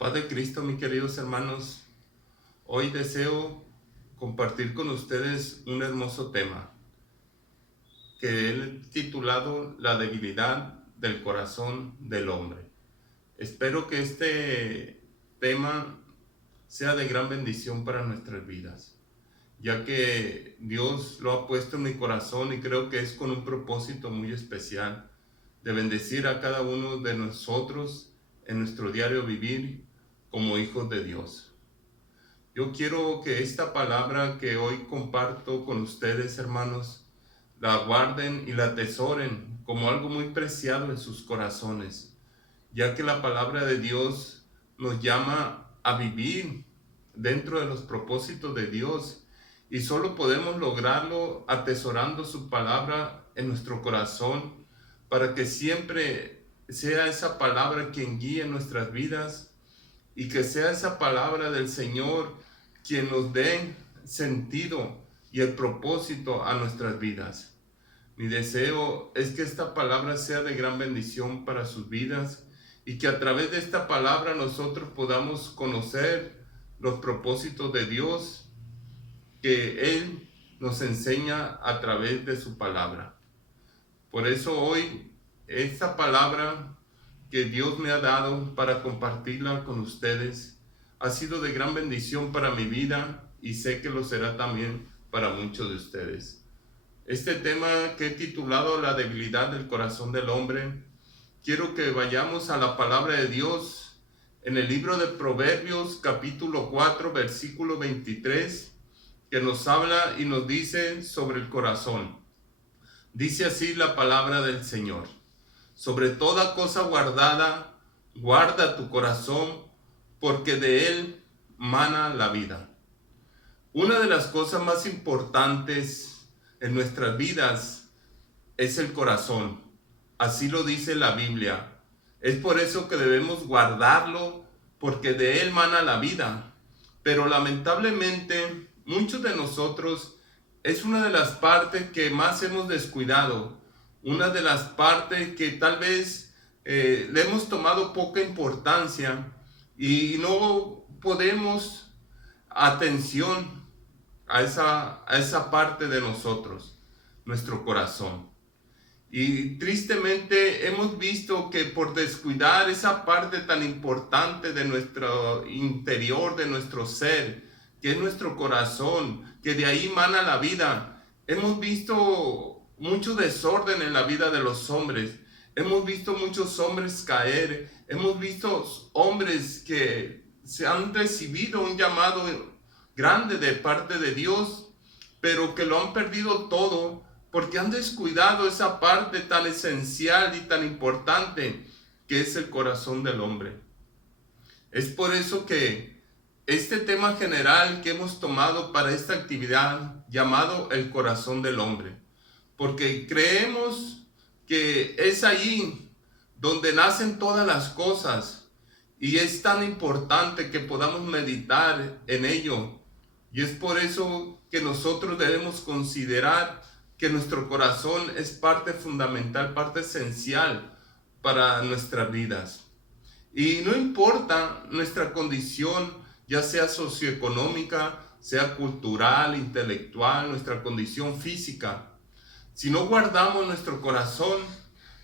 Paz de Cristo, mis queridos hermanos, hoy deseo compartir con ustedes un hermoso tema que he titulado La debilidad del corazón del hombre. Espero que este tema sea de gran bendición para nuestras vidas, ya que Dios lo ha puesto en mi corazón y creo que es con un propósito muy especial de bendecir a cada uno de nosotros en nuestro diario vivir como hijos de Dios. Yo quiero que esta palabra que hoy comparto con ustedes, hermanos, la guarden y la atesoren como algo muy preciado en sus corazones, ya que la palabra de Dios nos llama a vivir dentro de los propósitos de Dios y solo podemos lograrlo atesorando su palabra en nuestro corazón para que siempre sea esa palabra quien guíe nuestras vidas y que sea esa palabra del Señor quien nos dé sentido y el propósito a nuestras vidas. Mi deseo es que esta palabra sea de gran bendición para sus vidas y que a través de esta palabra nosotros podamos conocer los propósitos de Dios que Él nos enseña a través de su palabra. Por eso hoy esta palabra que Dios me ha dado para compartirla con ustedes ha sido de gran bendición para mi vida y sé que lo será también para muchos de ustedes. Este tema que he titulado La debilidad del corazón del hombre, quiero que vayamos a la palabra de Dios en el libro de Proverbios capítulo 4 versículo 23, que nos habla y nos dice sobre el corazón. Dice así la palabra del Señor: sobre toda cosa guardada, guarda tu corazón, porque de él mana la vida. Una de las cosas más importantes en nuestras vidas es el corazón. Así lo dice la Biblia. Es por eso que debemos guardarlo, porque de él mana la vida. Pero lamentablemente, muchos de nosotros es una de las partes que más hemos descuidado. Una de las partes que tal vez le hemos tomado poca importancia y no podemos atención a esa parte de nosotros, nuestro corazón. Y tristemente hemos visto que por descuidar esa parte tan importante de nuestro interior, de nuestro ser, que es nuestro corazón, que de ahí mana la vida, hemos visto mucho desorden en la vida de los hombres. Hemos visto muchos hombres caer, hemos visto hombres que se han recibido un llamado grande de parte de Dios, pero que lo han perdido todo porque han descuidado esa parte tan esencial y tan importante que es el corazón del hombre. Es por eso que este tema general que hemos tomado para esta actividad, llamado el corazón del hombre, porque creemos que es ahí donde nacen todas las cosas y es tan importante que podamos meditar en ello. Y es por eso que nosotros debemos considerar que nuestro corazón es parte fundamental, parte esencial para nuestras vidas. Y no importa nuestra condición, ya sea socioeconómica, sea cultural, intelectual, nuestra condición física. Si no guardamos nuestro corazón,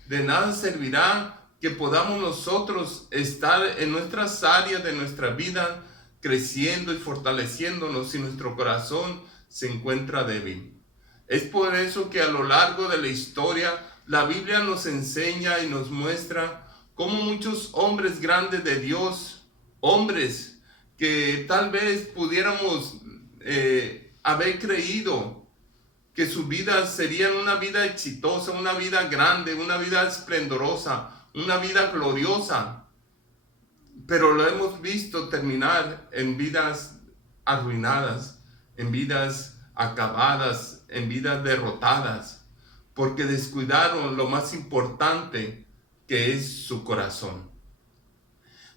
de nada servirá que podamos nosotros estar en nuestras áreas de nuestra vida creciendo y fortaleciéndonos si nuestro corazón se encuentra débil. Es por eso que a lo largo de la historia la Biblia nos enseña y nos muestra cómo muchos hombres grandes de Dios, hombres que tal vez pudiéramos haber creído que sus vidas serían una vida exitosa, una vida grande, una vida esplendorosa, una vida gloriosa, pero lo hemos visto terminar en vidas arruinadas, en vidas acabadas, en vidas derrotadas, porque descuidaron lo más importante, que es su corazón.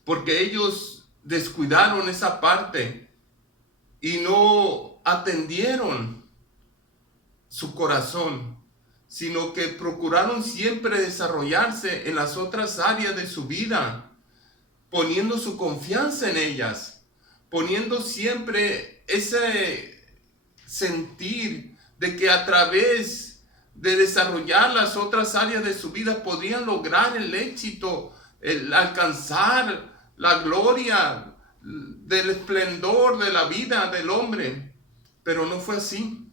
Porque ellos descuidaron esa parte y no atendieron su corazón, sino que procuraron siempre desarrollarse en las otras áreas de su vida. poniendo su confianza en ellas, poniendo siempre ese sentir de que a través de desarrollar las otras áreas de su vida podrían lograr el éxito, el alcanzar la gloria del esplendor de la vida del hombre. Pero no fue así.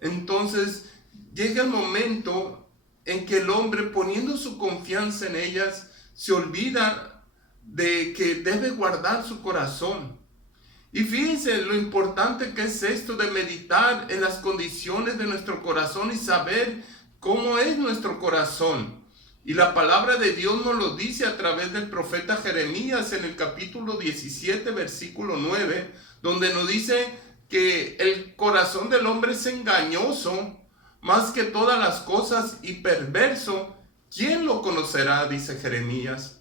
Entonces llega el momento en que el hombre, poniendo su confianza en ellas, se olvida de que debe guardar su corazón. Y fíjense lo importante que es esto de meditar en las condiciones de nuestro corazón y saber cómo es nuestro corazón. Y la palabra de Dios nos lo dice a través del profeta Jeremías en el capítulo 17, versículo 9, donde nos dice que el corazón del hombre es engañoso más que todas las cosas y perverso. ¿Quién lo conocerá?, dice Jeremías.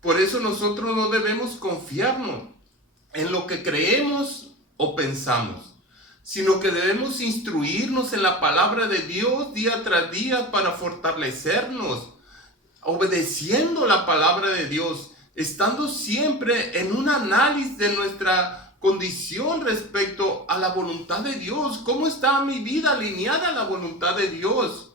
Por eso nosotros no debemos confiarnos en lo que creemos o pensamos, sino que debemos instruirnos en la palabra de Dios día tras día para fortalecernos, obedeciendo la palabra de Dios, estando siempre en un análisis de nuestra condición respecto a la voluntad de Dios. ¿Cómo está mi vida alineada a la voluntad de Dios?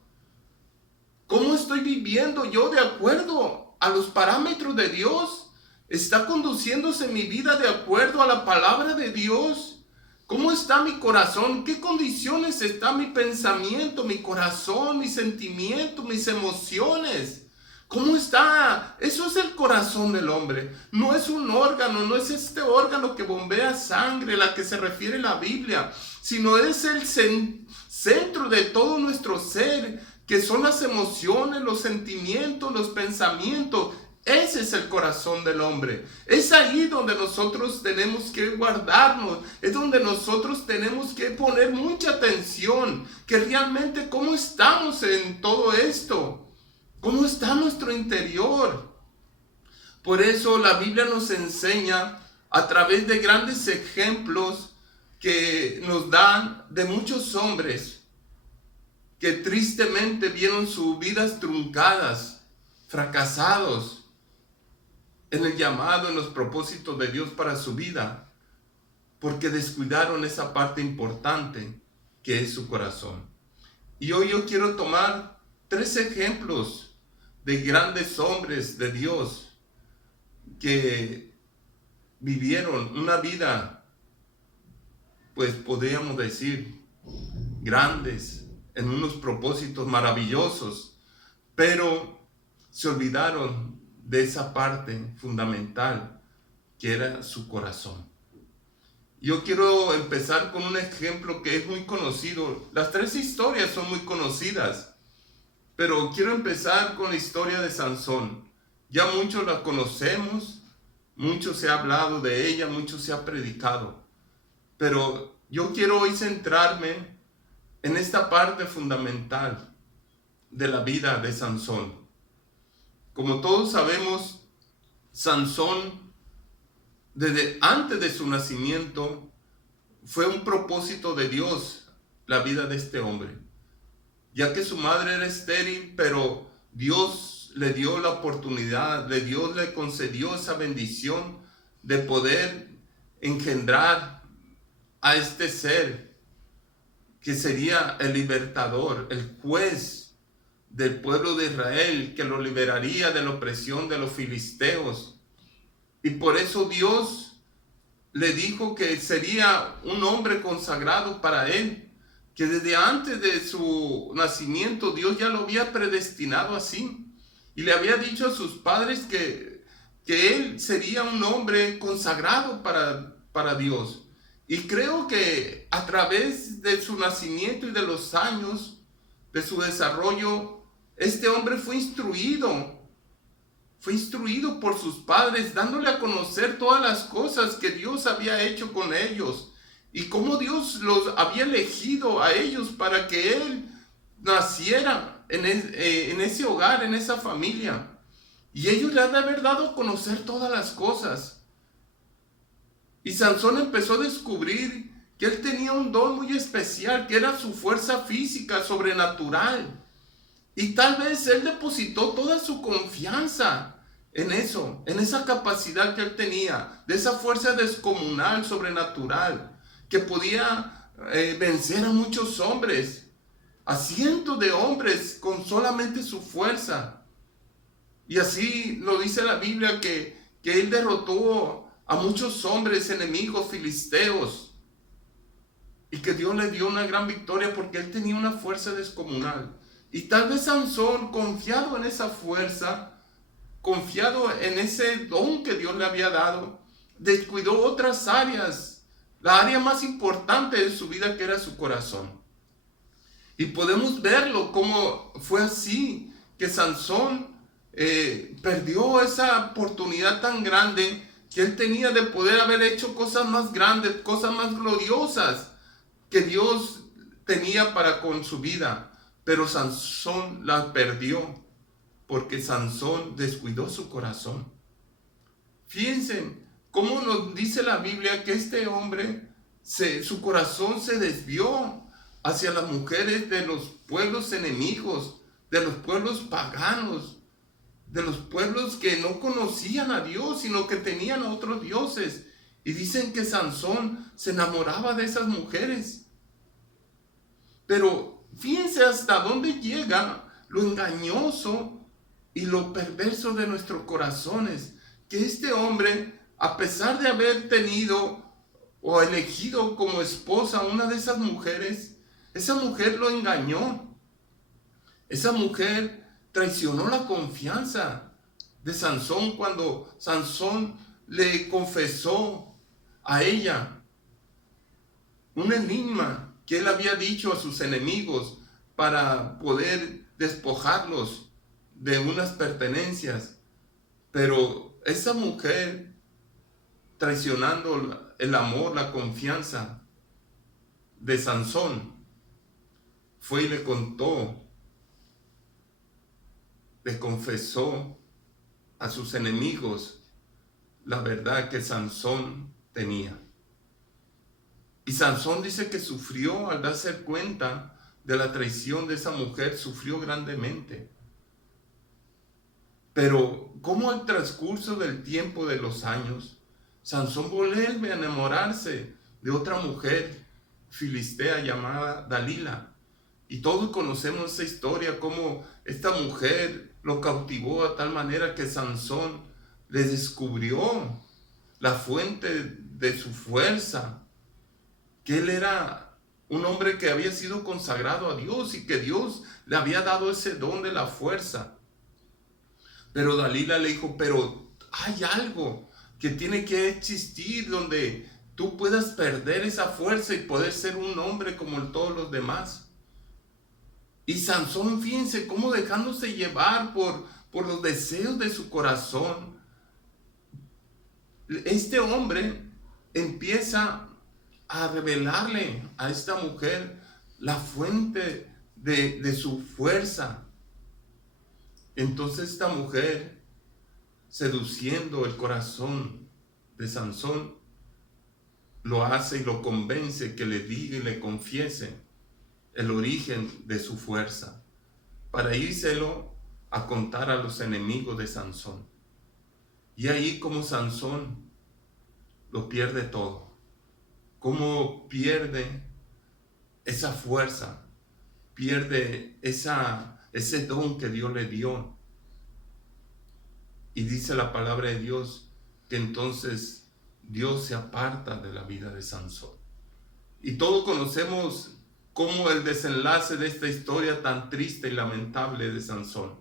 ¿Cómo estoy viviendo yo de acuerdo a los parámetros de Dios? ¿Está conduciéndose mi vida de acuerdo a la palabra de Dios? ¿Cómo está mi corazón? ¿Qué condiciones está mi pensamiento, mi corazón, mis sentimientos, mis emociones? ¿Cómo está? Eso es el corazón del hombre. No es un órgano, no es este órgano que bombea sangre, a la que se refiere la Biblia, sino es el centro de todo nuestro ser, que son las emociones, los sentimientos, los pensamientos. Ese es el corazón del hombre. Es ahí donde nosotros tenemos que guardarnos. Es donde nosotros tenemos que poner mucha atención. Que realmente cómo estamos en todo esto. ¿Cómo está nuestro interior? Por eso la Biblia nos enseña a través de grandes ejemplos que nos dan de muchos hombres que tristemente vieron sus vidas truncadas, fracasados en el llamado, en los propósitos de Dios para su vida, porque descuidaron esa parte importante que es su corazón. Y hoy yo quiero tomar 3 ejemplos de grandes hombres de Dios que vivieron una vida, pues podríamos decir, grandes, en unos propósitos maravillosos, pero se olvidaron de esa parte fundamental que era su corazón. Yo quiero empezar con un ejemplo que es muy conocido. Las 3 historias son muy conocidas, pero quiero empezar con la historia de Sansón. Ya muchos la conocemos, mucho se ha hablado de ella, mucho se ha predicado, pero yo quiero hoy centrarme en esta parte fundamental de la vida de Sansón. Como todos sabemos, Sansón, desde antes de su nacimiento, fue un propósito de Dios la vida de este hombre, ya que su madre era estéril, pero Dios le dio la oportunidad, Dios le concedió esa bendición de poder engendrar a este ser que sería el libertador, el juez del pueblo de Israel, que lo liberaría de la opresión de los filisteos. Y por eso Dios le dijo que sería un hombre consagrado para él, que desde antes de su nacimiento Dios ya lo había predestinado así, y le había dicho a sus padres que él sería un hombre consagrado para Dios. Y creo que a través de su nacimiento y de los años de su desarrollo, este hombre fue instruido por sus padres, dándole a conocer todas las cosas que Dios había hecho con ellos y cómo Dios los había elegido a ellos para que él naciera en ese hogar, en esa familia. Y ellos le han de haber dado a conocer todas las cosas. Y Sansón empezó a descubrir que él tenía un don muy especial, que era su fuerza física sobrenatural. Y tal vez él depositó toda su confianza en eso, en esa capacidad que él tenía, de esa fuerza descomunal, sobrenatural, que podía vencer a muchos hombres, a cientos de hombres con solamente su fuerza. Y así lo dice la Biblia, que él derrotó a muchos hombres enemigos filisteos y que Dios le dio una gran victoria porque él tenía una fuerza descomunal. Y tal vez Sansón, confiado en esa fuerza, confiado en ese don que Dios le había dado, descuidó otras áreas, la área más importante de su vida, que era su corazón. Y podemos verlo como fue así, que Sansón perdió esa oportunidad tan grande que él tenía de poder haber hecho cosas más grandes, cosas más gloriosas que Dios tenía para con su vida. Pero Sansón las perdió porque Sansón descuidó su corazón. Fíjense cómo nos dice la Biblia que este hombre, su corazón se desvió hacia las mujeres de los pueblos enemigos, de los pueblos paganos, de los pueblos que no conocían a Dios, sino que tenían a otros dioses. Y dicen que Sansón se enamoraba de esas mujeres. Pero fíjense hasta dónde llega lo engañoso y lo perverso de nuestros corazones, que este hombre, a pesar de haber tenido o elegido como esposa a una de esas mujeres, esa mujer lo engañó. Esa mujer traicionó la confianza de Sansón cuando Sansón le confesó a ella un enigma que él había dicho a sus enemigos para poder despojarlos de unas pertenencias. Pero esa mujer, traicionando el amor, la confianza de Sansón, fue y le contó, le confesó a sus enemigos la verdad que Sansón tenía. Y Sansón dice que sufrió al darse cuenta de la traición de esa mujer, sufrió grandemente. Pero como al transcurso del tiempo, de los años, Sansón vuelve a enamorarse de otra mujer filistea llamada Dalila. Y todos conocemos esa historia, cómo esta mujer lo cautivó a tal manera que Sansón le descubrió la fuente de su fuerza, que él era un hombre que había sido consagrado a Dios y que Dios le había dado ese don de la fuerza. Pero Dalila le dijo, pero hay algo que tiene que existir donde tú puedas perder esa fuerza y poder ser un hombre como todos los demás. Y Sansón, fíjense cómo dejándose llevar por los deseos de su corazón, este hombre empieza a revelarle a esta mujer la fuente de su fuerza. Entonces esta mujer, seduciendo el corazón de Sansón, lo hace y lo convence que le diga y le confiese el origen de su fuerza, para írselo a contar a los enemigos de Sansón. Y ahí como Sansón lo pierde todo, como pierde esa fuerza, pierde ese don que Dios le dio. Y dice la palabra de Dios que entonces Dios se aparta de la vida de Sansón. Y todos conocemos cómo el desenlace de esta historia tan triste y lamentable de Sansón.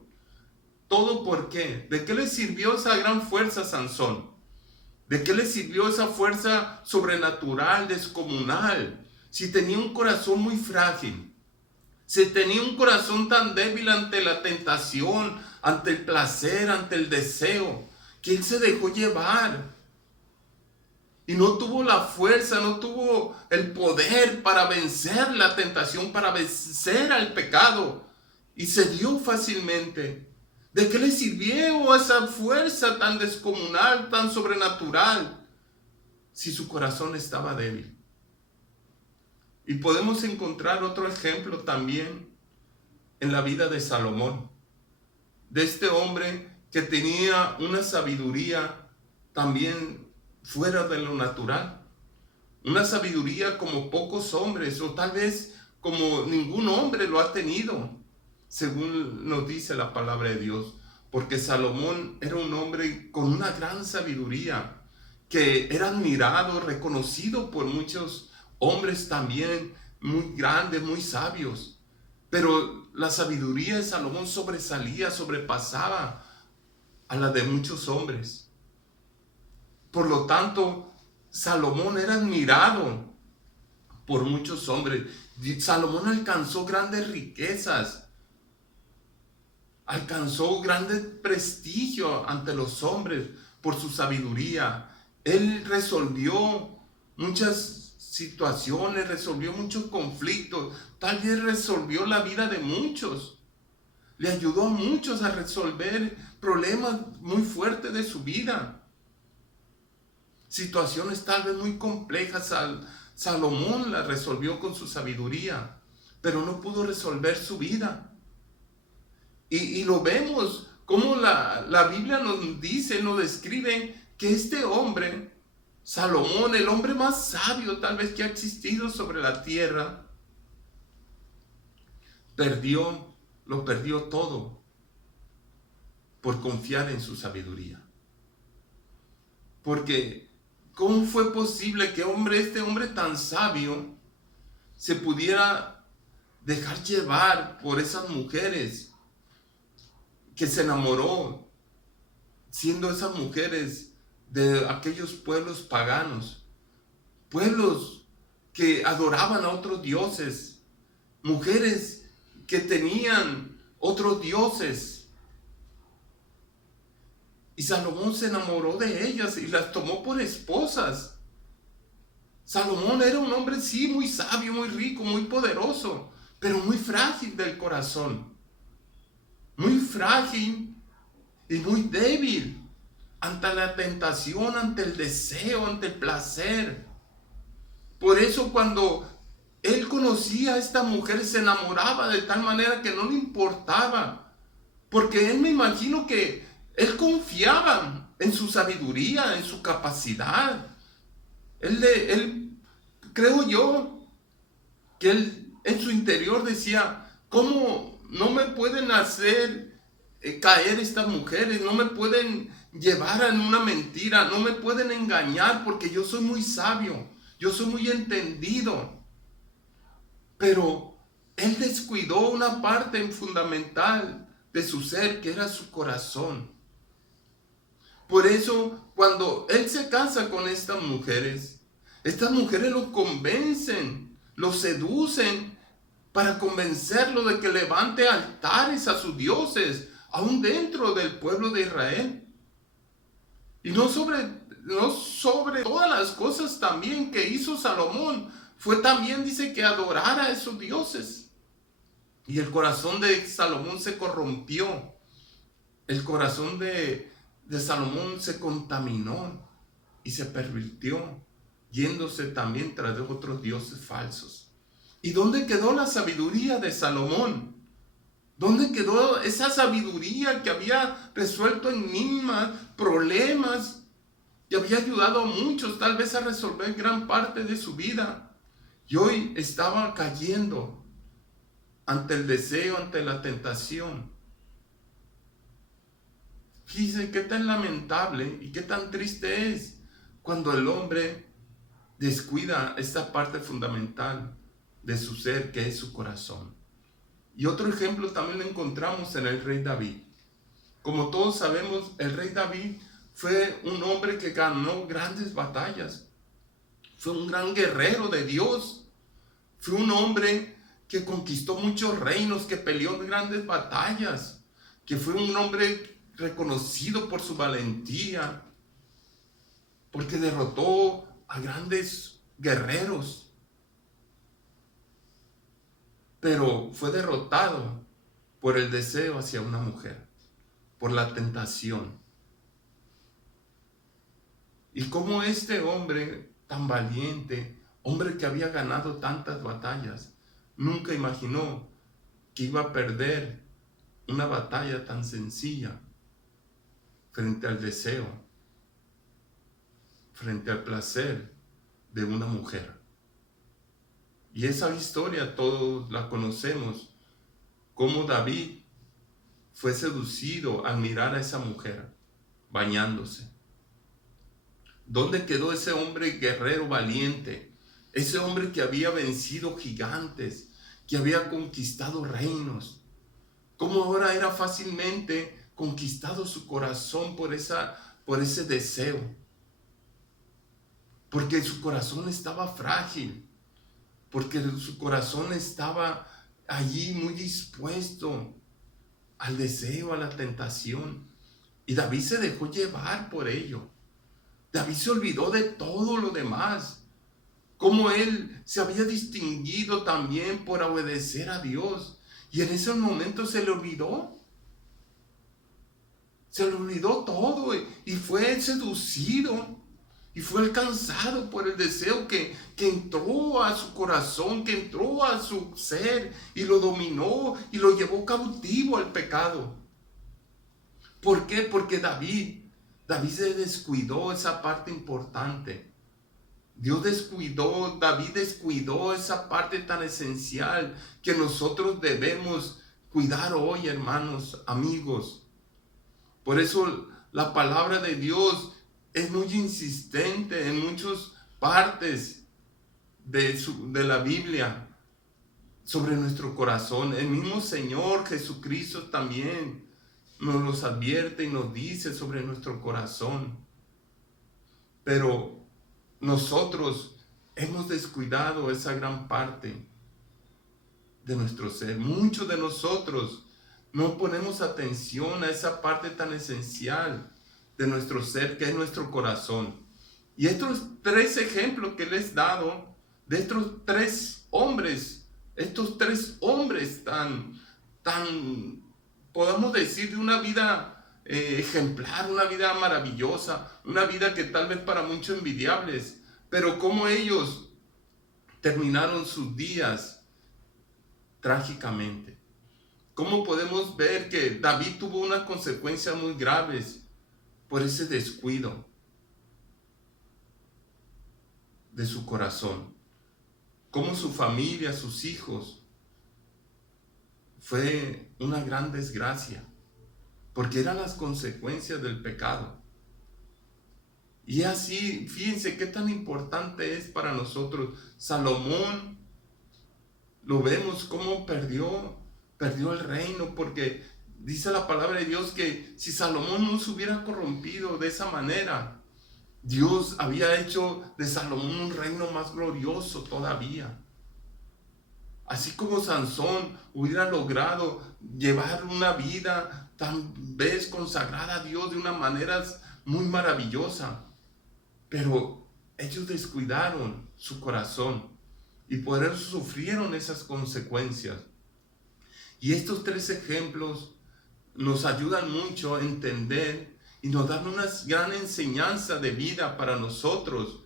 ¿Todo por qué? ¿De qué le sirvió esa gran fuerza a Sansón? ¿De qué le sirvió esa fuerza sobrenatural, descomunal? Si tenía un corazón muy frágil, si tenía un corazón tan débil ante la tentación, ante el placer, ante el deseo, que él se dejó llevar. Y no tuvo la fuerza, no tuvo el poder para vencer la tentación, para vencer al pecado. Y se dio fácilmente. ¿De qué le sirvió esa fuerza tan descomunal, tan sobrenatural, si su corazón estaba débil? Y podemos encontrar otro ejemplo también en la vida de Salomón, de este hombre que tenía una sabiduría también fuera de lo natural. Una sabiduría como pocos hombres, o tal vez como ningún hombre lo ha tenido, según nos dice la palabra de Dios. Porque Salomón era un hombre con una gran sabiduría, que era admirado, reconocido por muchos hombres también muy grandes, muy sabios. Pero la sabiduría de Salomón sobresalía, sobrepasaba a la de muchos hombres. Por lo tanto, Salomón era admirado por muchos hombres. Salomón alcanzó grandes riquezas, alcanzó grande prestigio ante los hombres por su sabiduría. Él resolvió muchas situaciones, resolvió muchos conflictos, tal vez resolvió la vida de muchos. Le ayudó a muchos a resolver problemas muy fuertes de su vida. Situaciones tal vez muy complejas, Salomón las resolvió con su sabiduría, pero no pudo resolver su vida. Y lo vemos como la Biblia nos dice, nos describe que este hombre, Salomón, el hombre más sabio tal vez que ha existido sobre la tierra, lo perdió todo por confiar en su sabiduría. Porque ¿cómo fue posible que este hombre tan sabio se pudiera dejar llevar por esas mujeres, que se enamoró, siendo esas mujeres de aquellos pueblos paganos, pueblos que adoraban a otros dioses, mujeres que tenían otros dioses? Y Salomón se enamoró de ellas y las tomó por esposas. Salomón era un hombre, sí, muy sabio, muy rico, muy poderoso, pero muy frágil del corazón. Muy frágil y muy débil ante la tentación, ante el deseo, ante el placer. Por eso cuando él conocía a esta mujer, se enamoraba de tal manera que no le importaba. Porque él, me imagino que él confiaba en su sabiduría, en su capacidad. Él creo yo, que él en su interior decía, ¿cómo no me pueden hacer caer estas mujeres? No me pueden llevar en una mentira, no me pueden engañar, porque yo soy muy sabio, yo soy muy entendido. Pero él descuidó una parte fundamental de su ser, que era su corazón. Por eso, cuando él se casa con estas mujeres lo convencen, lo seducen para convencerlo de que levante altares a sus dioses, aún dentro del pueblo de Israel. Y no sobre todas las cosas también que hizo Salomón, fue también, dice, que adorara a esos dioses. Y el corazón de Salomón se corrompió. El corazón de Salomón se contaminó y se pervirtió, yéndose también tras de otros dioses falsos. ¿Y dónde quedó la sabiduría de Salomón? ¿Dónde quedó esa sabiduría que había resuelto enigmas, problemas, y había ayudado a muchos tal vez a resolver gran parte de su vida? Y hoy estaba cayendo ante el deseo, ante la tentación. Fíjense qué tan lamentable y qué tan triste es cuando el hombre descuida esta parte fundamental de su ser, que es su corazón. Y otro ejemplo también lo encontramos en el rey David. Como todos sabemos, el rey David fue un hombre que ganó grandes batallas. Fue un gran guerrero de Dios. Fue un hombre que conquistó muchos reinos, que peleó grandes batallas, que fue un hombre reconocido por su valentía, porque derrotó a grandes guerreros. Pero fue derrotado por el deseo hacia una mujer, por la tentación. Y como este hombre tan valiente, hombre que había ganado tantas batallas, nunca imaginó que iba a perder una batalla tan sencilla, frente al deseo, frente al placer de una mujer. Y esa historia todos la conocemos, cómo David fue seducido al mirar a esa mujer bañándose. ¿Dónde quedó ese hombre guerrero valiente? Ese hombre que había vencido gigantes, que había conquistado reinos. ¿Cómo ahora era fácilmente conquistado su corazón por ese deseo? Porque su corazón estaba frágil, porque su corazón estaba allí muy dispuesto al deseo, a la tentación. Y David se dejó llevar por ello. David se olvidó de todo lo demás. Como él se había distinguido también por obedecer a Dios. Y en ese momento se le olvidó. Se le olvidó todo y fue seducido. Y fue alcanzado por el deseo que entró a su corazón, que entró a su ser y lo dominó y lo llevó cautivo al pecado. ¿Por qué? Porque David se descuidó esa parte importante. David descuidó esa parte tan esencial que nosotros debemos cuidar hoy, hermanos, amigos. Por eso la palabra de Dios es muy insistente en muchas partes de la Biblia sobre nuestro corazón. El mismo Señor Jesucristo también nos los advierte y nos dice sobre nuestro corazón. Pero nosotros hemos descuidado esa gran parte de nuestro ser. Muchos de nosotros no ponemos atención a esa parte tan esencial de nuestro ser, que es nuestro corazón. Y estos 3 ejemplos que les he dado, de estos 3 hombres tan, podamos decir, de una vida ejemplar, una vida maravillosa, una vida que tal vez para muchos envidiables, pero como ellos terminaron sus días trágicamente. ¿Cómo podemos ver que David tuvo unas consecuencias muy graves por ese descuido de su corazón? Cómo su familia, sus hijos, fue una gran desgracia, porque eran las consecuencias del pecado. Y así, fíjense qué tan importante es para nosotros. Salomón, lo vemos cómo perdió el reino, porque dice la palabra de Dios que si Salomón no se hubiera corrompido de esa manera, Dios había hecho de Salomón un reino más glorioso todavía. Así como Sansón hubiera logrado llevar una vida tan vez consagrada a Dios de una manera muy maravillosa. Pero ellos descuidaron su corazón y por eso sufrieron esas consecuencias. Y estos 3 ejemplos nos ayudan mucho a entender y nos dan una gran enseñanza de vida para nosotros,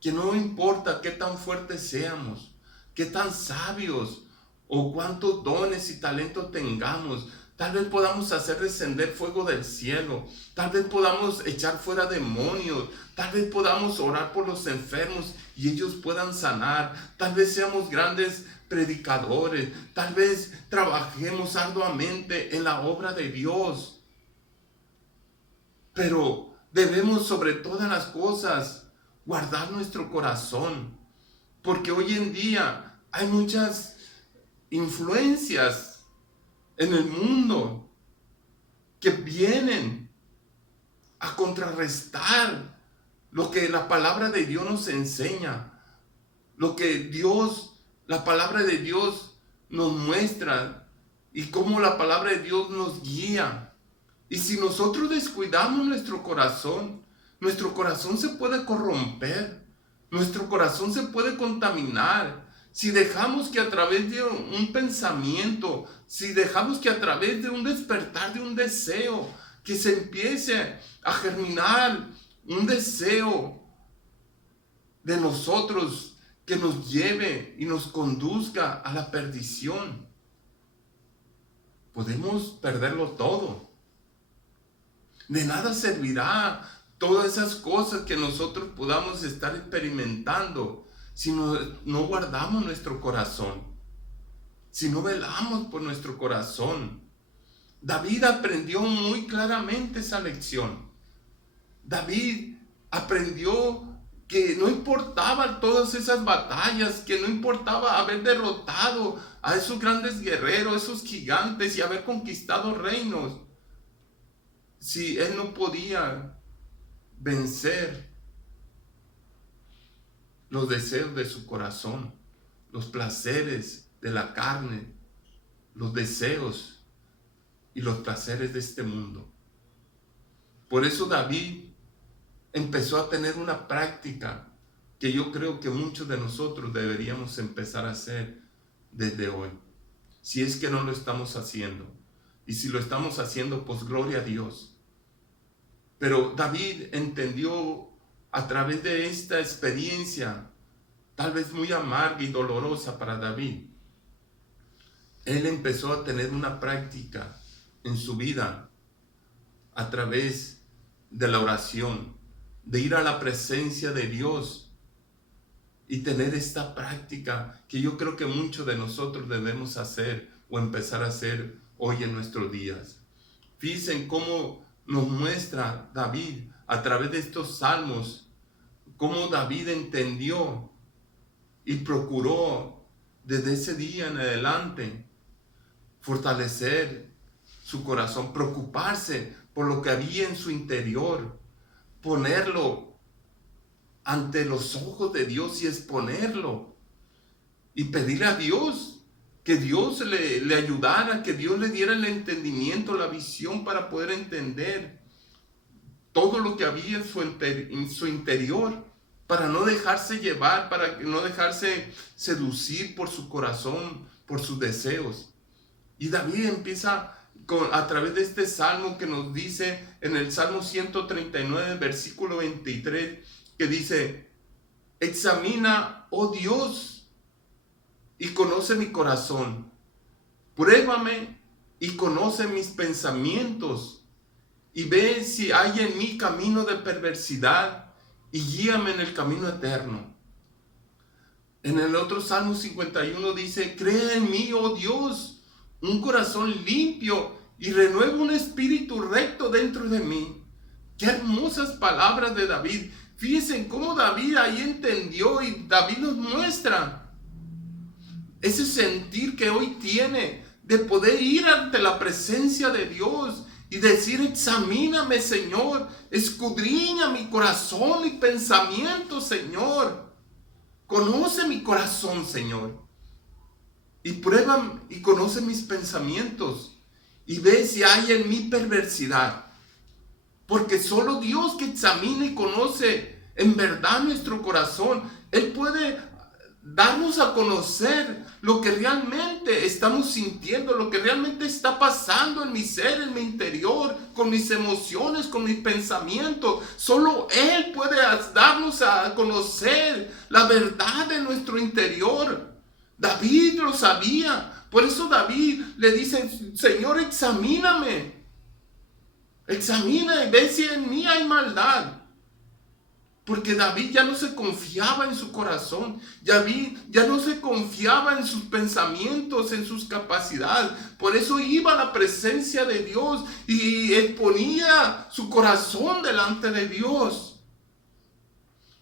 que no importa qué tan fuertes seamos, qué tan sabios o cuántos dones y talentos tengamos, tal vez podamos hacer descender fuego del cielo, tal vez podamos echar fuera demonios, tal vez podamos orar por los enfermos y ellos puedan sanar, tal vez seamos grandes predicadores, tal vez trabajemos arduamente en la obra de Dios, pero debemos sobre todas las cosas guardar nuestro corazón, porque hoy en día hay muchas influencias en el mundo que vienen a contrarrestar lo que la palabra de Dios nos enseña, lo que la palabra de Dios nos muestra y cómo la palabra de Dios nos guía. Y si nosotros descuidamos nuestro corazón se puede corromper, nuestro corazón se puede contaminar. Si dejamos que a través de un pensamiento, si dejamos que a través de un despertar de un deseo, que se empiece a germinar un deseo de nosotros que nos lleve y nos conduzca a la perdición, podemos perderlo todo. De nada servirá todas esas cosas que nosotros podamos estar experimentando si no guardamos nuestro corazón, si no velamos por nuestro corazón. David aprendió muy claramente esa lección. David aprendió que no importaba todas esas batallas, que no importaba haber derrotado a esos grandes guerreros, esos gigantes y haber conquistado reinos, si él no podía vencer los deseos de su corazón, los placeres de la carne, los deseos y los placeres de este mundo. Por eso David empezó a tener una práctica que yo creo que muchos de nosotros deberíamos empezar a hacer desde hoy, si es que no lo estamos haciendo. Y si lo estamos haciendo, pues gloria a Dios. Pero David entendió a través de esta experiencia, tal vez muy amarga y dolorosa para David, él empezó a tener una práctica en su vida a través de la oración, de ir a la presencia de Dios y tener esta práctica que yo creo que muchos de nosotros debemos hacer o empezar a hacer hoy en nuestros días. Fíjense cómo nos muestra David a través de estos salmos, cómo David entendió y procuró desde ese día en adelante fortalecer su corazón, preocuparse por lo que había en su interior, ponerlo ante los ojos de Dios y exponerlo y pedirle a Dios que Dios le ayudara, que Dios le diera el entendimiento, la visión para poder entender todo lo que había en su interior, para no dejarse llevar, para no dejarse seducir por su corazón, por sus deseos. Y David empieza a través de este salmo que nos dice en el Salmo 139, versículo 23, que dice: examina, oh Dios, y conoce mi corazón, pruébame y conoce mis pensamientos, y ve si hay en mí camino de perversidad, y guíame en el camino eterno. En el otro Salmo 51 dice: crea en mí, oh Dios, un corazón limpio y renueva un espíritu recto dentro de mí. Qué hermosas palabras de David. Fíjense cómo David ahí entendió, y David nos muestra ese sentir que hoy tiene de poder ir ante la presencia de Dios y decir: examíname, Señor, escudriña mi corazón y pensamiento, Señor. Conoce mi corazón, Señor, y prueba y conoce mis pensamientos, y ve si hay en mí perversidad. Porque solo Dios, que examina y conoce en verdad nuestro corazón, Él puede darnos a conocer lo que realmente estamos sintiendo, lo que realmente está pasando en mi ser, en mi interior, con mis emociones, con mis pensamientos. Solo Él puede darnos a conocer la verdad de nuestro interior. David lo sabía. Por eso David le dice: Señor, examíname. Examina y ve si en mí hay maldad. Porque David ya no se confiaba en su corazón. David ya no se confiaba en sus pensamientos, en sus capacidades. Por eso iba a la presencia de Dios y exponía su corazón delante de Dios.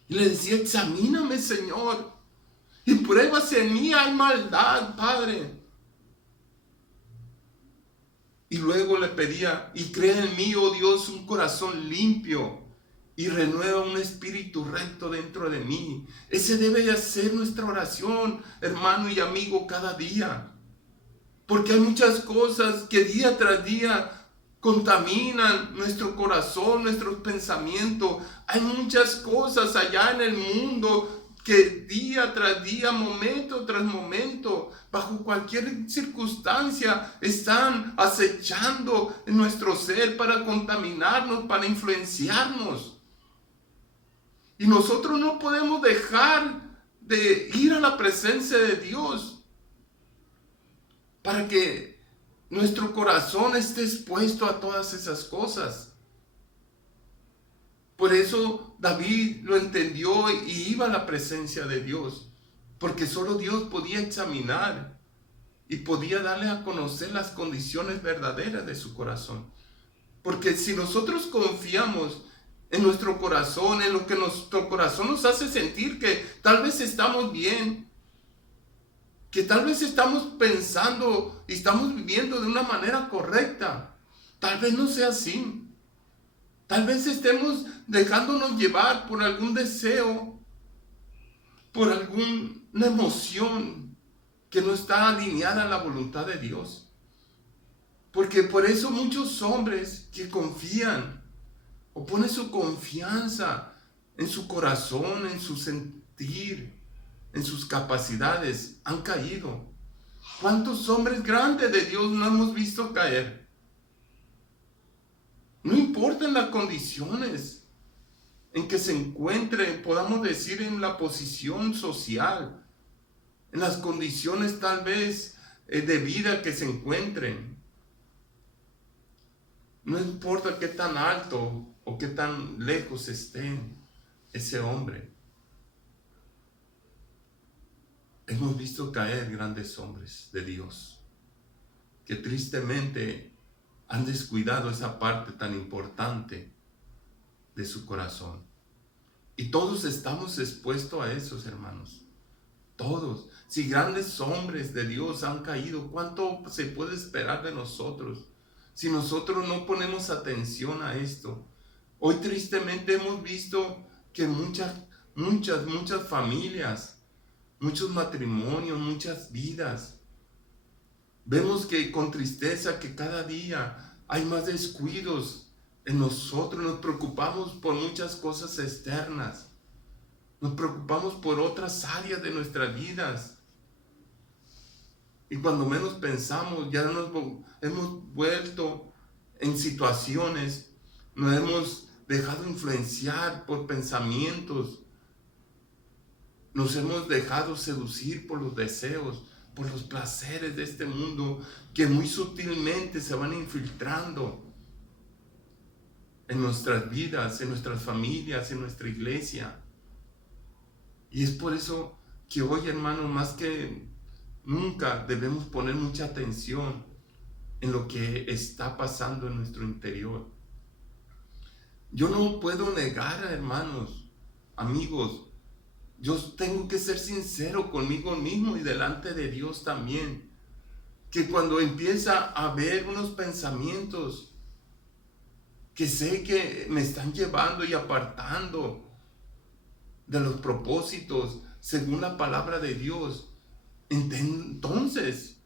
Y le decía: examíname, Señor, y prueba si en mí hay maldad, Padre. Y luego le pedía: y crea en mí, oh Dios, un corazón limpio, y renueva un espíritu recto dentro de mí. Ese debe de ser nuestra oración, hermano y amigo, cada día. Porque hay muchas cosas que día tras día contaminan nuestro corazón, nuestros pensamientos. Hay muchas cosas allá en el mundo que día tras día, momento tras momento, bajo cualquier circunstancia, están acechando en nuestro ser para contaminarnos, para influenciarnos. Y nosotros no podemos dejar de ir a la presencia de Dios para que nuestro corazón esté expuesto a todas esas cosas. Por eso David lo entendió y iba a la presencia de Dios, porque solo Dios podía examinar y podía darle a conocer las condiciones verdaderas de su corazón. Porque si nosotros confiamos en nuestro corazón, en lo que nuestro corazón nos hace sentir que tal vez estamos bien, que tal vez estamos pensando y estamos viviendo de una manera correcta, tal vez no sea así. Tal vez estemos dejándonos llevar por algún deseo, por alguna emoción que no está alineada a la voluntad de Dios. Porque por eso muchos hombres que confían o ponen su confianza en su corazón, en su sentir, en sus capacidades, han caído. ¿Cuántos hombres grandes de Dios no hemos visto caer? No importan las condiciones en que se encuentren, podamos decir en la posición social, en las condiciones tal vez de vida que se encuentren. No importa qué tan alto o qué tan lejos esté ese hombre. Hemos visto caer grandes hombres de Dios que tristemente han descuidado esa parte tan importante de su corazón. Y todos estamos expuestos a esos, hermanos. Todos. Si grandes hombres de Dios han caído, ¿cuánto se puede esperar de nosotros? Si nosotros no ponemos atención a esto. Hoy tristemente hemos visto que muchas familias, muchos matrimonios, muchas vidas, vemos que con tristeza que cada día hay más descuidos en nosotros. Nos preocupamos por muchas cosas externas. Nos preocupamos por otras áreas de nuestras vidas. Y cuando menos pensamos, ya nos hemos vuelto en situaciones, nos hemos dejado influenciar por pensamientos, nos hemos dejado seducir por los deseos, por los placeres de este mundo que muy sutilmente se van infiltrando en nuestras vidas, en nuestras familias, en nuestra iglesia. Y es por eso que hoy, hermanos, más que nunca debemos poner mucha atención en lo que está pasando en nuestro interior. Yo no puedo negar, hermanos, amigos, yo tengo que ser sincero conmigo mismo y delante de Dios también, que cuando empieza a haber unos pensamientos que sé que me están llevando y apartando de los propósitos según la palabra de Dios, entonces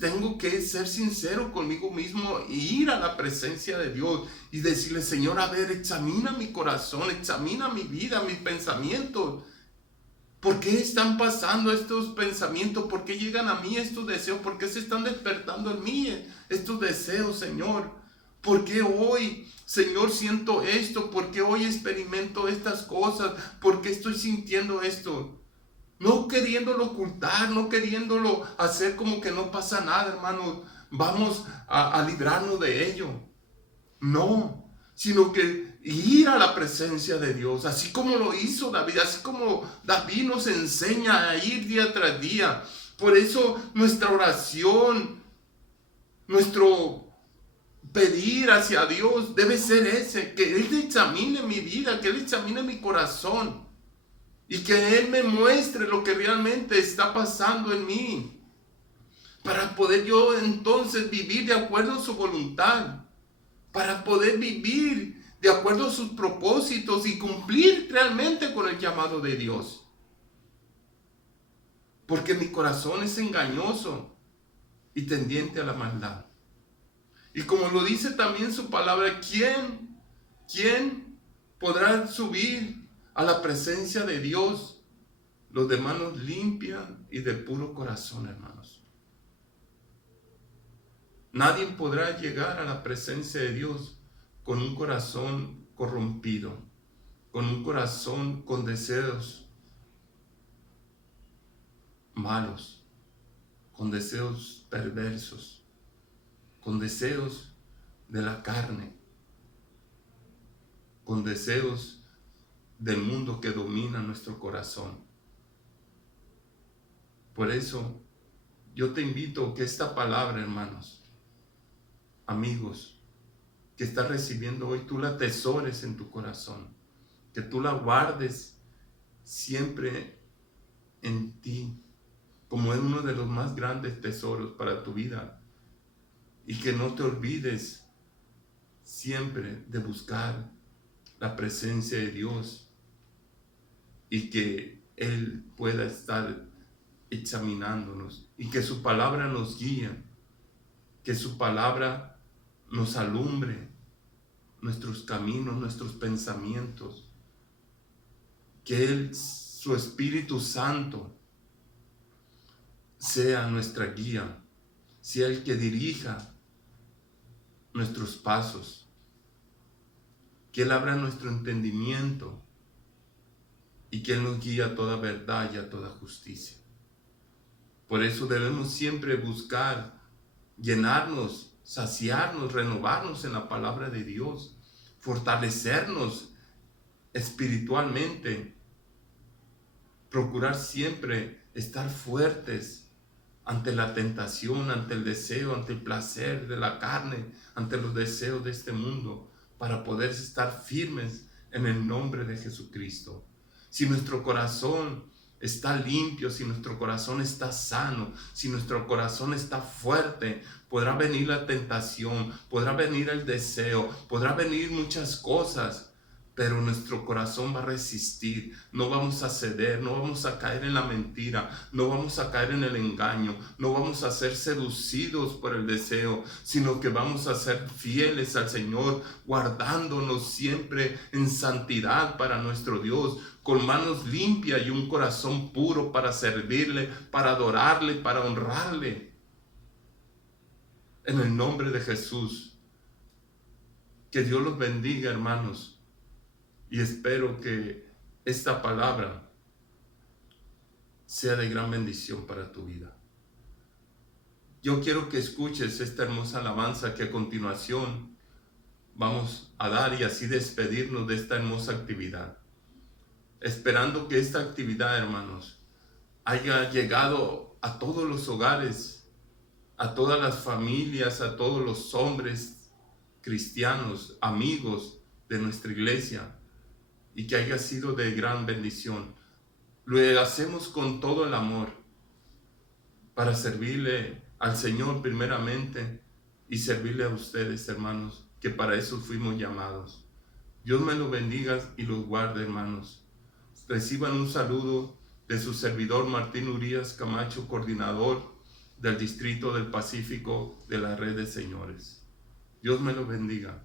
tengo que ser sincero conmigo mismo e ir a la presencia de Dios y decirle: Señor, a ver, examina mi corazón, examina mi vida, mis pensamientos. ¿Por qué están pasando estos pensamientos? ¿Por qué llegan a mí estos deseos? ¿Por qué se están despertando en mí estos deseos, Señor? ¿Por qué hoy, Señor, siento esto? ¿Por qué hoy experimento estas cosas? ¿Por qué estoy sintiendo esto? No queriéndolo ocultar, no queriéndolo hacer como que no pasa nada, hermanos. Vamos a librarnos de ello. No, sino que ir a la presencia de Dios, así como lo hizo David, así como David nos enseña a ir día tras día. Por eso nuestra oración, nuestro pedir hacia Dios debe ser ese, que Él examine mi vida, que Él examine mi corazón y que Él me muestre lo que realmente está pasando en mí, para poder yo entonces vivir de acuerdo a su voluntad, para poder vivir de acuerdo a sus propósitos y cumplir realmente con el llamado de Dios. Porque mi corazón es engañoso y tendiente a la maldad. Y como lo dice también su palabra, ¿quién podrá subir a la presencia de Dios? Los de manos limpias y de puro corazón, hermanos. Nadie podrá llegar a la presencia de Dios con un corazón corrompido, con un corazón con deseos malos, con deseos perversos, con deseos de la carne. con deseos del mundo que domina nuestro corazón. Por eso, yo te invito a que esta palabra, hermanos, amigos, que estás recibiendo hoy, tú la atesores en tu corazón, que tú la guardes siempre en ti, como es uno de los más grandes tesoros para tu vida, y que no te olvides siempre de buscar la presencia de Dios y que Él pueda estar examinándonos y que su palabra nos guíe, que su palabra nos alumbre nuestros caminos, nuestros pensamientos, que Él, su Espíritu Santo, sea nuestra guía, sea el que dirija nuestros pasos, que Él abra nuestro entendimiento y que Él nos guíe a toda verdad y a toda justicia. Por eso debemos siempre buscar llenarnos, saciarnos, renovarnos en la palabra de Dios, fortalecernos espiritualmente, procurar siempre estar fuertes ante la tentación, ante el deseo, ante el placer de la carne, ante los deseos de este mundo, para poder estar firmes en el nombre de Jesucristo. Si nuestro corazón está limpio, si nuestro corazón está sano, si nuestro corazón está fuerte, podrá venir la tentación, podrá venir el deseo, podrá venir muchas cosas, pero nuestro corazón va a resistir, no vamos a ceder, no vamos a caer en la mentira, no vamos a caer en el engaño, no vamos a ser seducidos por el deseo, sino que vamos a ser fieles al Señor, guardándonos siempre en santidad para nuestro Dios, con manos limpias y un corazón puro para servirle, para adorarle, para honrarle. En el nombre de Jesús, que Dios los bendiga, hermanos. Y espero que esta palabra sea de gran bendición para tu vida. Yo quiero que escuches esta hermosa alabanza que a continuación vamos a dar y así despedirnos de esta hermosa actividad. Esperando que esta actividad, hermanos, haya llegado a todos los hogares, a todas las familias, a todos los hombres cristianos, amigos de nuestra iglesia, y que haya sido de gran bendición. Lo hacemos con todo el amor para servirle al Señor primeramente y servirle a ustedes, hermanos, que para eso fuimos llamados. Dios me los bendiga y los guarde, hermanos. Reciban un saludo de su servidor Martín Urias Camacho, coordinador del Distrito del Pacífico de la Red de Señores. Dios me los bendiga.